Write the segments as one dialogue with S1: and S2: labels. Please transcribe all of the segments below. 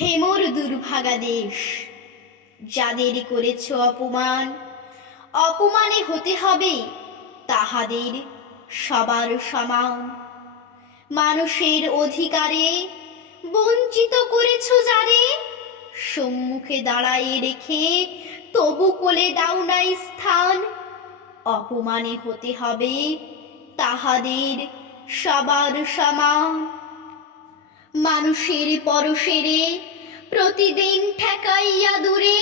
S1: হেমর দুর্ভাগা দেশ যাদের করেছ অপমান, অপমানে হতে হবে তাহাদের সবার সমান। মানুষের অধিকারে বঞ্চিত করেছ যারে, সম্মুখে দাঁড়ায়ে রেখে তবু কোলে দাও নাই স্থান। অপমানে হতে হবে তাহাদের সবার সমান। মানুষের পরশেরে প্রতিদিন ঠেকাইয়া দূরে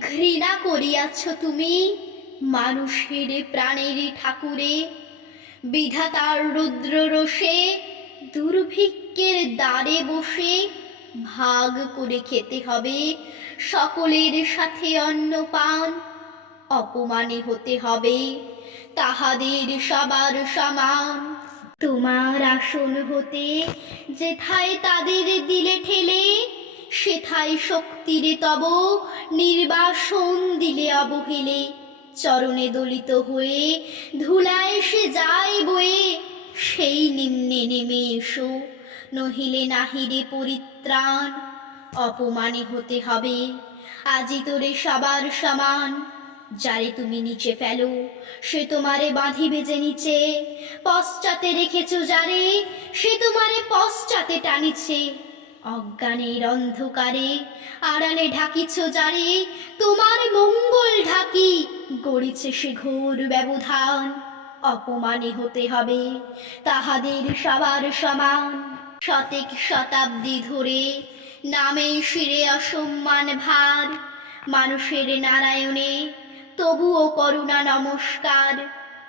S1: ঘৃণা করিয়াছ তুমি মানুষের প্রাণের ঠাকুরে। বিধাতার রুদ্র রোষে দুর্ভিক্ষের দ্বারে বসে ভাগ করে খেতে হবে, সকলের সাথে অন্ন পান অপমানে হতে হবে, তাহাদের সবার সমান। তোমার আসন হতে যেথায় তাদের দিলে ঠেলে, সেথায় শক্তিরে তব নির্বাসন দিলে অবহেলে। চরণে দলিত হয়ে ধুলায় সে যায় বয়ে, সেই নিম্নে নেমে এসো, নহিলে নাহিরে পরিত্রাণ। অপমানে হতে হবে, আজি তোরে সবার সমান। যারে তুমি নিচে ফেলো, সে তোমারে বাঁধিবে যে নিচে। পশ্চাতে রেখেছো যারে, সে তোমারে পশ্চাতে টানিছে। অজ্ঞানের অন্ধকারে আড়ালে ঢাকিছ যারে, তোমার মঙ্গল ঢাকি গড়িছে সে ঘোর ব্যবধান। অপমানে হতে হবে তাহাদের সবার সমান। শতেক শতাব্দী ধরে নামে শিরে অসম্মান ভার। মানুষের নারায়ণে তবুও করুণা নমস্কার।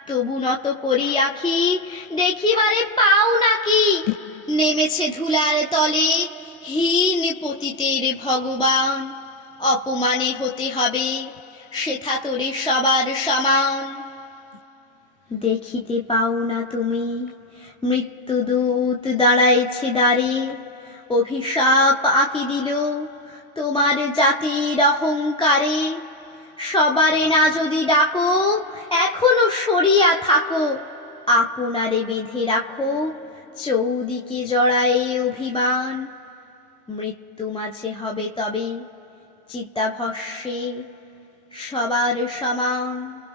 S1: তবু নত করি আখি, দেখিবারে পাও নাকি? নেমেছে ধুলার তলে হীন পতিতের ভগবান। অপমানে হতে হবে, সেথা তোরে সবার সমান। দেখিতে পাও না তুমি মৃত্যুদূত দাঁড়াইছে দাঁড়ে অভিশাপ আঁকি দিল তোমার জাতির অহংকারে। সবারে না যদি ডাকো, এখনও সরিয়া থাকো। আপনারে বেঁধে রাখো, চৌদিকে জড়ায়ে অভিমান। মৃত্যু মাঝে হবে তবে চিত্তাভস্যে সবার সমান।